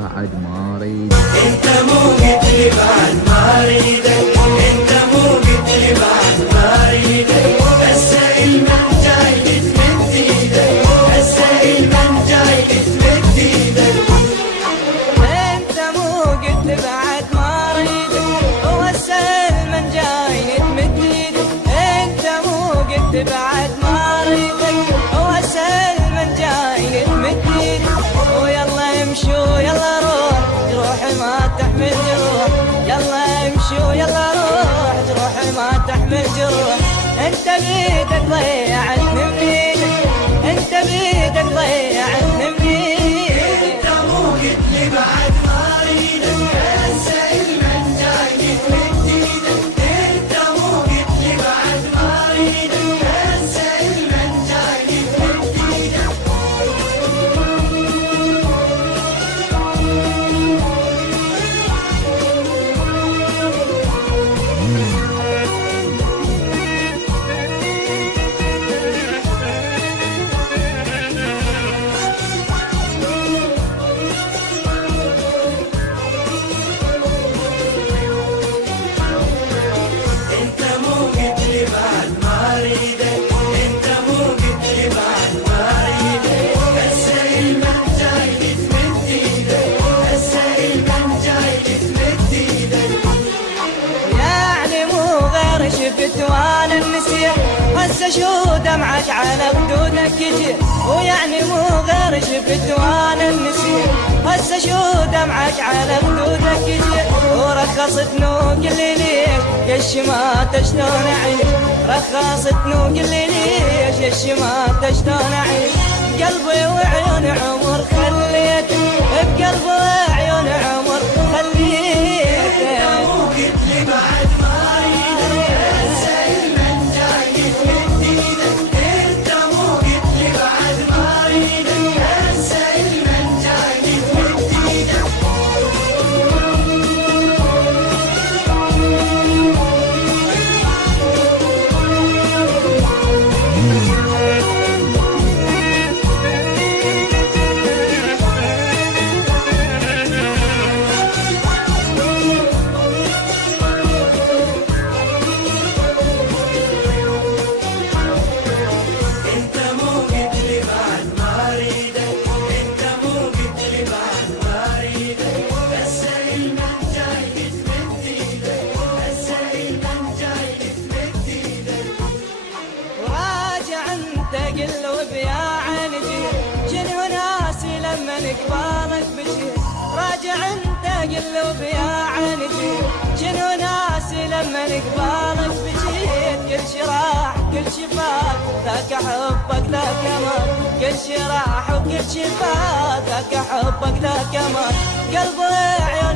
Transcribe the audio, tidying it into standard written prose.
بعد ما اريد. انت مو قلت لي بعد ما اريدك، انت مو قلت لي بعد ما اريدك، السائل من جاي تمد ايدك، السائل من جاي تمد ايدك. انت مو قلت لي بعد ما اريدك، هو السائل من جاي تمد ايدك. انت مو قلت لي بعد ما اريدك، هو السائل من جاي تمد ايدك. ويلا امشي ويلا روح، تروح ما تحمل جروح. يلا امشي ويلا روح، تروح ما تحمل جروح. انت بيدك ضيعتني بيدك، انت بيدك ضيعتني بيدك. انت مو قلت لي بعد ما اريدك، السائل من جاي تمد ايدك. انت مو قلت لي بعد ما اريدك، السائل من جاي تمد ايدك. انت مو قلت لي بعد ما اريدك، انت مو قلت لي بعد ما اريدك، السائل من جاي تمد ايدك، السائل من جاي تمد ايدك. يعني مو غير شفت وانا النسيت، هسه شو دمعك على خدودك يجي. ويعني مو غير شفت وانا النسيت، هسه شو دمعك على خدودك يجي. ورخصت نوق اللي ليش الشماتة شلون اعيش، رخصت نوق اللي ليش الشماتة شلون اعيش. بقلبي وعيون عمر خليت، بقلبي وعيون عمر خليت. مو قلت لي بعد ما اريدك، السائل من جاي تمد ايدك. انت مو قلت لي بعد ما اريدك، السائل من جاي تمد ايدك. انت مو قلت لي بعد ما اريدك، انت مو قلت لي بعد ما اريدك، السائل من جاي تمد ايدك، السائل من جاي تمد ايدك. وراجع انت قلب يا عيني، شنو ناسي لما قبالك بشير. راجع انت قلب يا عيني، شنو ناسي لما قبالك بشير. كل شي راح كل شي فات، ذاك حبك ذاك امان. كل شي راح وكل شي فات، ذاك حبك ذاك امان. قلبي عيون